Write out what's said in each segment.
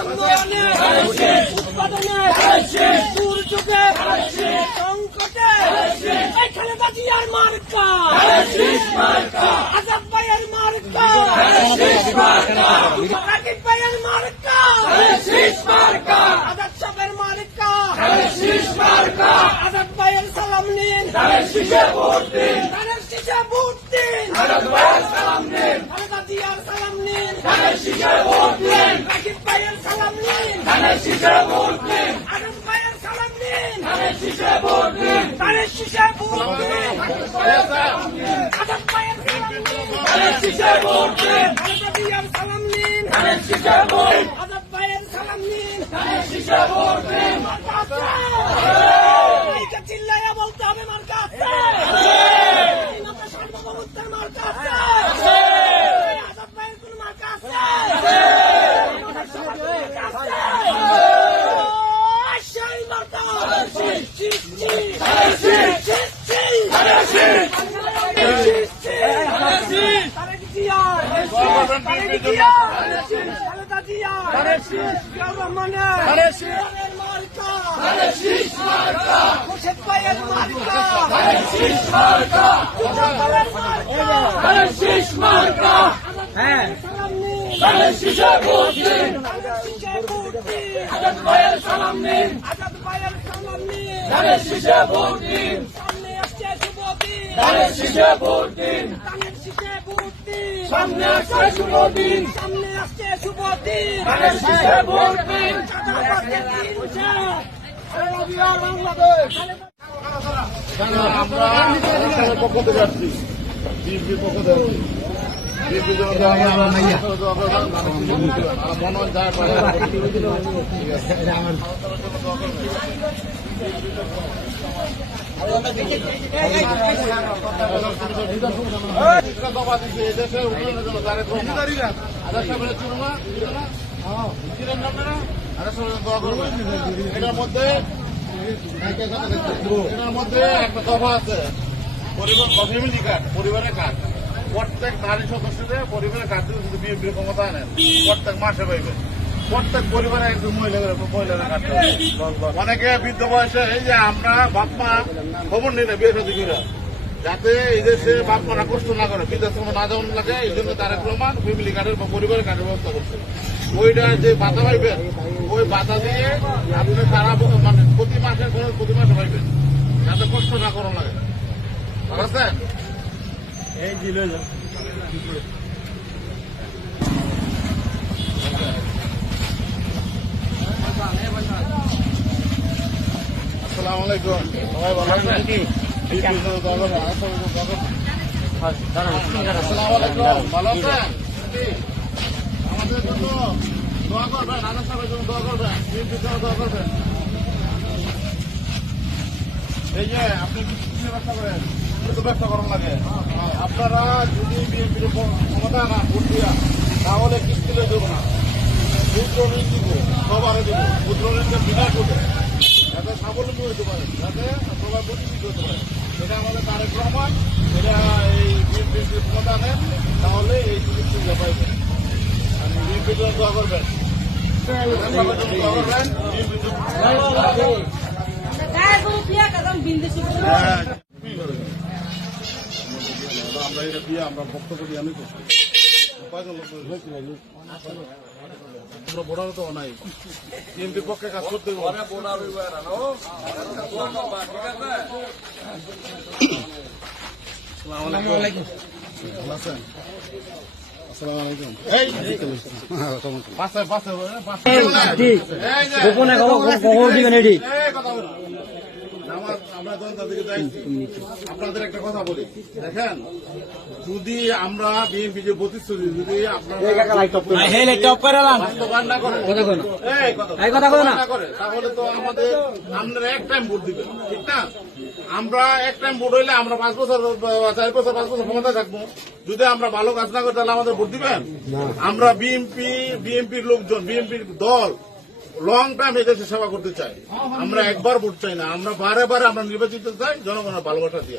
উন্নয়নে উৎপাদনে দুর্যোগে সংকটে এই খালেদা মার্কা আজাদ ভাইয়ের মার্কা রাকিব ভাইয়ের মার্কা আজাদ সাহেবের মার্কা আজাদ ভাইয়ের সালাম নিন ধানের শীষে ভোট দিন খালেদা আজাদ ভাইয়ের সালাম নিন সালাম নিন সালাম নিন। এইটা চিল্লাইয়া বলতে হবে মার্কা আছে। এই মাত্র সার্বভৌমত্বের মার্কা আছে। আজাদ ভাইয়ের কোন মার্কা আছে? আমাদের সবার কোন মার্কা আছে? ওই সেই মার্কা। সৃষ্টি। সৃষ্টি। সৃষ্টি। তারেক জিয়া। তারেক জিয়া। খালেদা জিয়া। জিয়াউর রহমানের। তারের মার্কা। খুরশেদ ভাইয়ের মার্কা। হ্যাঁ সালাম নিন আজাদ ভাইয়ের সালাম নিন সামনে আসছে শুভ দিন ধানের শীষে ভোট দিন ধানের শীষে ভোট দিন সামনে আসছে শুভ দিন সামনে আসছে শুভ দিন ধানের শীষে ভোট দিন শেষ সারা বিহার বাংলাদেশ আমরা পক্ষ থেকে আসছি বিএনপির পক্ষ থেকে আসছি এদেশে উন্নয়নের জন্য আপনারা এটার মধ্যে এটার মধ্যে একটা দফা আছে পরিবার পরিবারের প্রত্যেক নারী পরিবারের ক্ষমতা প্রত্যেক প্রত্যেক পরিবারে একজন পাবে। অনেকে বৃদ্ধ বয়সে এই যে আমরা বাপ মা খবর নিলে বিয়ে সাথে যাতে এই দেশে বাপ মারা কষ্ট না করে বিদেশ না যাওয়ার লাগে এই জন্য তারেক রহমান ফ্যামিলি কার্ডের বা পরিবারের কার্ডের ব্যবস্থা করছে। ওইটা যে বাধা পাইবেন ওই বাধা দিয়ে আপনি সারা মানে প্রতি মাসে খরচ প্রতি মাসে পাইবেন। যাতে কষ্ট না করা লাগে। ভালো আছেন? আসসালামু আলাইকুম। সবাই ভালো আছেন আমাদের জন্য এই যে আপনি ব্যবসা করেন ব্যবসা লাগে আপনারা যদি বিএনপির ক্ষমতা না ভোট দিয়া তাহলে কিস্তিলে দেবো না ক্ষুদ্র ঋণ দিব সবারে দিব ক্ষুদ্র ঋণকে বিনা করে যাতে স্বাবলম্বী হতে পারে, যাতে সবাই প্রতিষ্ঠিত হতে পারে। এটা আমাদের তারেক রহমান, এটা এই বিএনপির প্রধানে তাহলে এই সুযোগ সুবিধা পাইবে আমি বিএনপির দোয়া করবেন? আমরা এটা দিয়ে আমরা বক্তব্য দিয়ে আমি করছি। আমরা বোর্ডারও তো নাই। বিএনপির পক্ষে কাজ করতে। গোপনে খবর খবর দিবেন এটি এই কথা বলুন। আমার- আমরা যখন তাদেরকে যাইছি, আপনাদের একটা কথা বলি। দেখেন যদি আমরা বিএনপি যে প্রতিশ্রুতি যদি আপনারা না করেন তাহলে তো আমাদের আপনারা এক টাইম ভোট দিবেন ঠিক না? আমরা এক টাইম ভোট হইলে আমরা পাঁচ বছর চার বছর পাঁচ বছর ক্ষমতা থাকব। যদি আমরা ভালো কাজ না করি তাহলে আমাদের ভোট দিবেন? আমরা বিএনপি বিএনপির লোকজন বিএনপির দল লং টাইম এই দেশে সেবা করতে চাই। আমরা একবার ভোট চাই না আমরা বারে বারে আমরা নির্বাচিত চাই জনগণের ভালোবাসা দিয়ে।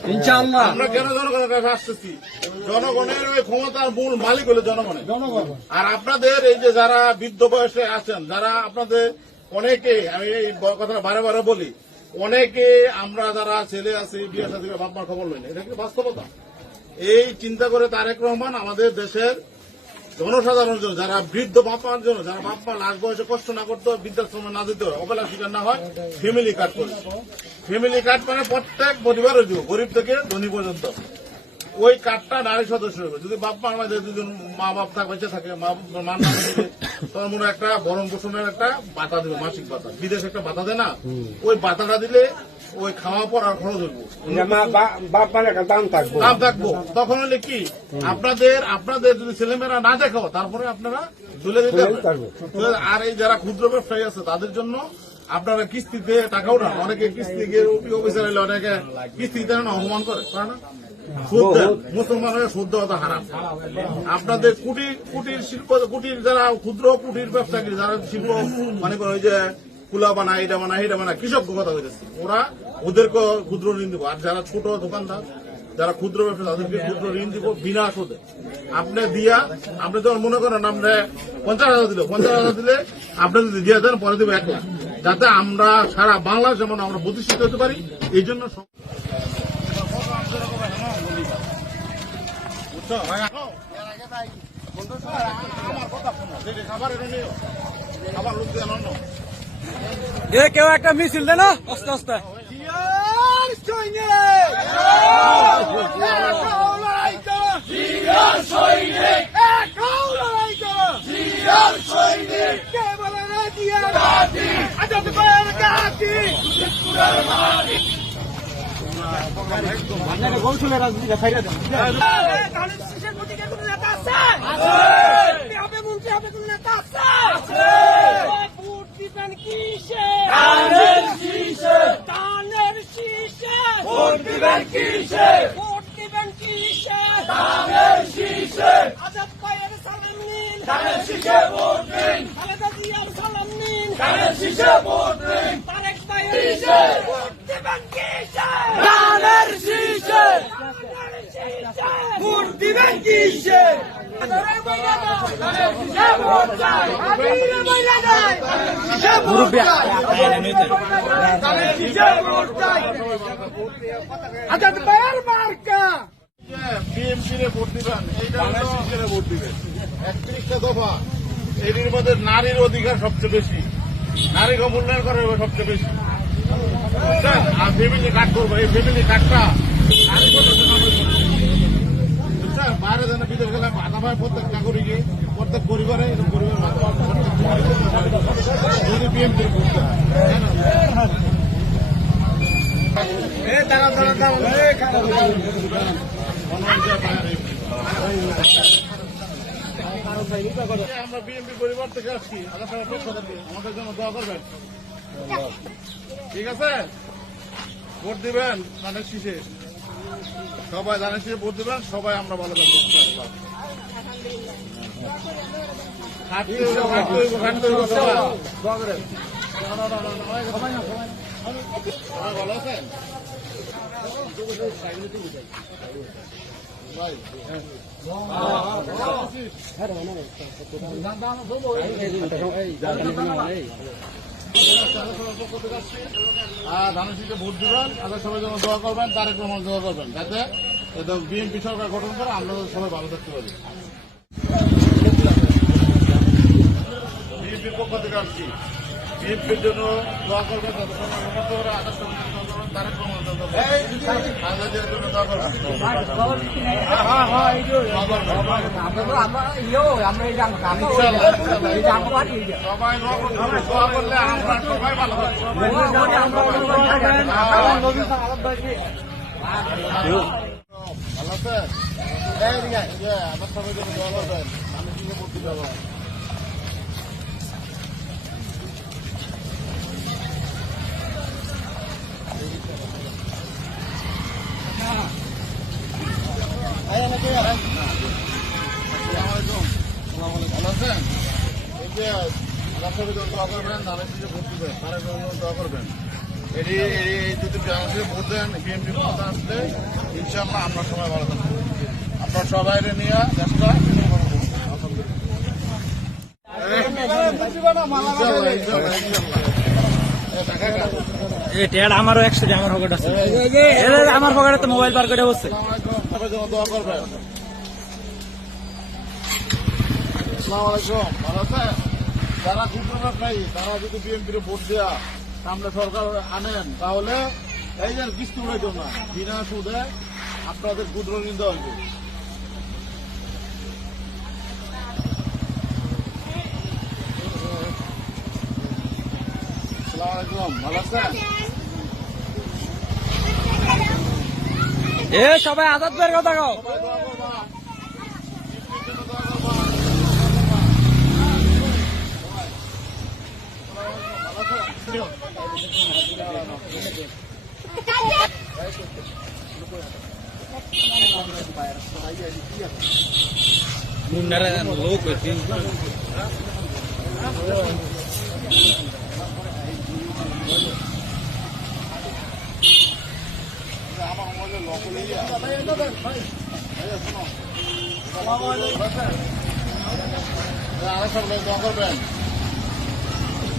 আমরা কেন জনগণের কাছে আসতেছি? জনগণের ওই ক্ষমতার মূল মালিক হলো জনগণের আর আপনাদের এই যে যারা বৃদ্ধ বয়সে আছেন যারা আপনাদের অনেকে আমি এই কথাটা বারে বারে বলি অনেকে আমরা যারা ছেলে আছে বিয়ে সাথে বাপমার খবর লই না এটা কি বাস্তবতা। এই চিন্তা করে তারেক রহমান আমাদের দেশের জনসাধারণের জন্য যারা বৃদ্ধ বাপার জন্য যারা বাপমা লাশ বয়সে কষ্ট না করতে হয় বৃদ্ধাশ্রমে না দিতে হয় অবহেলা শিকার না হয় ফ্যামিলি কার্ড করে। ফ্যামিলি কার্ড মানে প্রত্যেক পরিবারের দিব গরিব থেকে ধনী পর্যন্ত। ওই কার্ডটা নারী সদস্য হবে। যদি বাপ মা আমাদের দুজন মা বাপ থাক বেঁচে থাকে মা মা না থাকে তখন মনে হয় একটা বরণ পোষণের একটা বাতা দেবে মাসিক বাতা বিদেশে একটা বাতা দেয় না? ওই বাতাটা দিলে ওই খাওয়া পড়ার খরচ হইব। বাপ মানে দাম থাকব। দাম থাকব। তখন হলে কি? আপনাদের আপনাদের যদি ছেলেমেয়েরা না দেখো তারপরে আপনারা তুলে দিতে আর এই যারা ক্ষুদ্র ব্যবসায়ী আছে তাদের জন্য আপনারা কিস্তিতে টাকা উঠান অনেকে কিস্তি অফিসার হলে অনেকে কিস্তি দেন অপমান করে। না? মুসলমানের সুদ দেওয়া হারাম। আপনাদের কুটির কুটির শিল্প কুটির যারা ক্ষুদ্র কুটির ব্যবসায়ী যারা শিল্প মানে ওই যে কুলা বানায় এটা বানায় এটা বানায় কৃষক কথা বলেছে ওরা ওদেরকে ক্ষুদ্র ঋণ দিব। আর যারা ছোট দোকানদার, যারা ক্ষুদ্র ব্যবসা, তাদেরকে ক্ষুদ্র ঋণ দিব বিনা সুদে। আপনি দিয়া, আপনি যখন মনে করেন আপনি পঞ্চাশ হাজার দিল, পঞ্চাশ হাজার দিলে আপনি যদি দিয়ে দেন, পরে দেবে এক লাখ। যাতে আমরা সারা বাংলা যেমন আমরা প্রতিষ্ঠিত হতে পারি, এই জন্য আমার। খাবার লোক দিয়ে। এ কেউ একটা মিছিল দে না? আস্তে আস্তে। কৌশলের রাজনীতি হবে মন্ত্রী হবে কোনো নেতা আছে। দিবেন কিসে? ধানের শীষে ধানের শীষে ভোট দিবেন কিসে? ভোট দিবেন কিসে? ধানের শীষে আজাদ ভাইয়ের সালাম নিন। ধানের শীষে ভোট দিন? খালেদা জিয়ার সালাম নিন। ধানের শীষে ভোট দিন? তারেক ভাইয়ের শীষে ভোট দিবেন কিসে ধানের শীষে ধানের শীষে ভোট দিবেন কিসে আজাদ ভাইয়ের মার্কা বিএমপি রে ভোট দিবেন। এইটা ভোট দিবেন একত্রিশটা দফা এটির মধ্যে নারীর অধিকার সবচেয়ে বেশি। নারীকে মূল্যায়ন করে সবচেয়ে বেশি? আর ফ্যামিলি কার্ড করব, এই ফ্যামিলি কার্ডটা নারী সদস্য নামে করব। বুঝছেন? বাইরে যেন বিদেশ গেলে ভাতা পায় প্রত্যেক নাগরিকে প্রত্যেক পরিবারে? আমরা পরিবার থেকে ঠিক আছে? ভোট দিবেন ধানের শীষে। সবাই শীষে ভোট দিবেন সবাই আমরা ভালো ভালো আছেন ভাই আর ধানের শীতে ভোট দিবেন তাদের সবাই যেন দোয়া করবেন, তারেক রহমান দোয়া করবেন, যাতে বিএনপি সরকার গঠন করে আমরা সবাই ভালো থাকতে পারি। বিএনপির পক্ষ থেকে আসছি। বিএনপির জন্য দোয়া করবেন, যাতে সরকার গঠন করে আকাশ ভালো ভালো? ইয়ে, আমার সবাই জন্য দোয়া করবেন। আমি কি করতে যাব? আসসালামু আলাইকুম। ভালো আছেন? এই যে রাস্তায় দোয়া করবেন ধানের শীষে ভোট দিবেন তারেক রহমান দোয়া করবেন এটি এই এই দুটি জানাতে ভোট দেন বিএনপি ক্ষমতা আসলে ইনশাল্লাহ আমরা সবাই ভালো থাকব আপনার সবাই নিয়ে আমারও একশো আমার পকেট আছে আমার পকেটে তো মোবাইল পার করে বসছে দোয়া করবেন আসসালামু আলাইকুম ভালো আছেন যারা ক্ষুদ্র ব্যবসায়ী তারা যদি বিএনপির ভোট দেওয়া সামনে সরকার আনেন তাহলে এই যে কিস্তি উড়াইত না। বিনা সুদে আপনাদের ক্ষুদ্র ঋণ দেওয়া হইবে ভালো আছেন? এ সবাই আজাদ বের কথা কও সবাই দোয়া করবা বিএনপির জন্য দোয়া করবা মুন্ডারে লোক হইছে আমার মোবাইলে লক হয়ে গিয়া আরেকটা লোক দোয়া করবেন বাণিজ্য ভোট দেবেন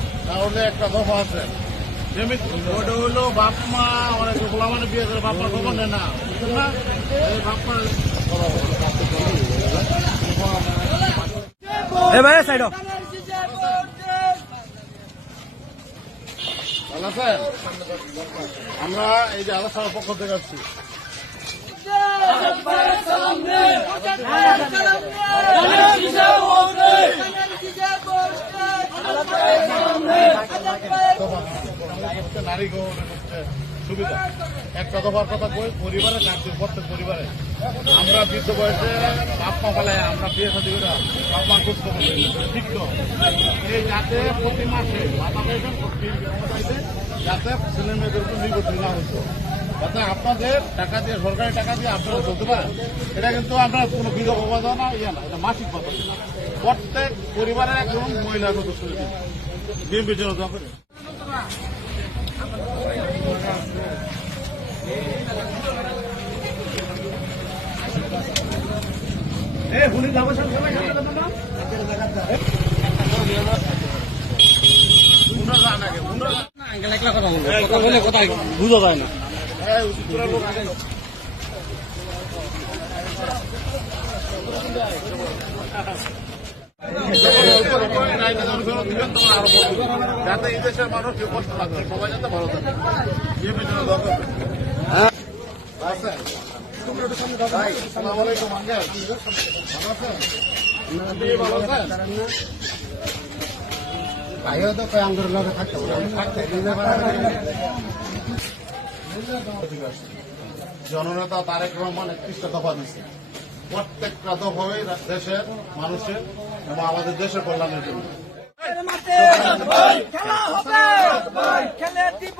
তাহলে একটা দফা আছে। ওটা হইল বাপ মা অনেক গোলা মানে বিয়ে করে বাপ খবর নেয় না না? এই বাপ সাইড আমরা এই যে আলোচনার পক্ষ থেকে আসছি আজাদ ভাইয়ের সালাম দিন আজাদ ভাইয়ের সালাম দিন ধানের শীষে ভোট দিন ধানের শীষে ভোট দিন আজাদ ভাইয়ের সালাম দিন আজাদ ভাইয়ের একটা নারী গৌরবের পক্ষে সুবিধা। একটা দফার কথা কই, পরিবারে কাজ প্রত্যেক পরিবারে। আমরা বৃদ্ধ বয়সে বাপ মা আমরা বিয়ে সাথে করে বাপ মা ঠিক তো? এই যাতে প্রতি মাসে যাতে ছেলে মেয়েদের উপর না হতো। যাতে আপনাদের টাকা দিয়ে, সরকারি টাকা দিয়ে আপনারা চলতে পারেন, এটা কিন্তু আমরা কোনো বিধবা বাধা না ইয়ে না, এটা মাসিক বাধা প্রত্যেক পরিবারের একজন মহিলা সদস্য বিএনপির জন্য দোয়া করে কথা বলে কথা বুঝা যায় না যাতে এই দেশের মানুষ কষ্ট লাগবে সবাই যাতে ভালো থাকে ভাইও তো কয় থাকতে জননেতা তারেক রহমান একত্রিশটা দফা দিচ্ছে প্রত্যেকটা দফাই দেশের মানুষের এবং আমাদের দেশের কল্যাণের জন্য। খেলা হবে। খেলে দিব।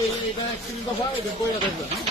সবাই বলছো না কেন আমরা সবাই ভালো মোদি ধানের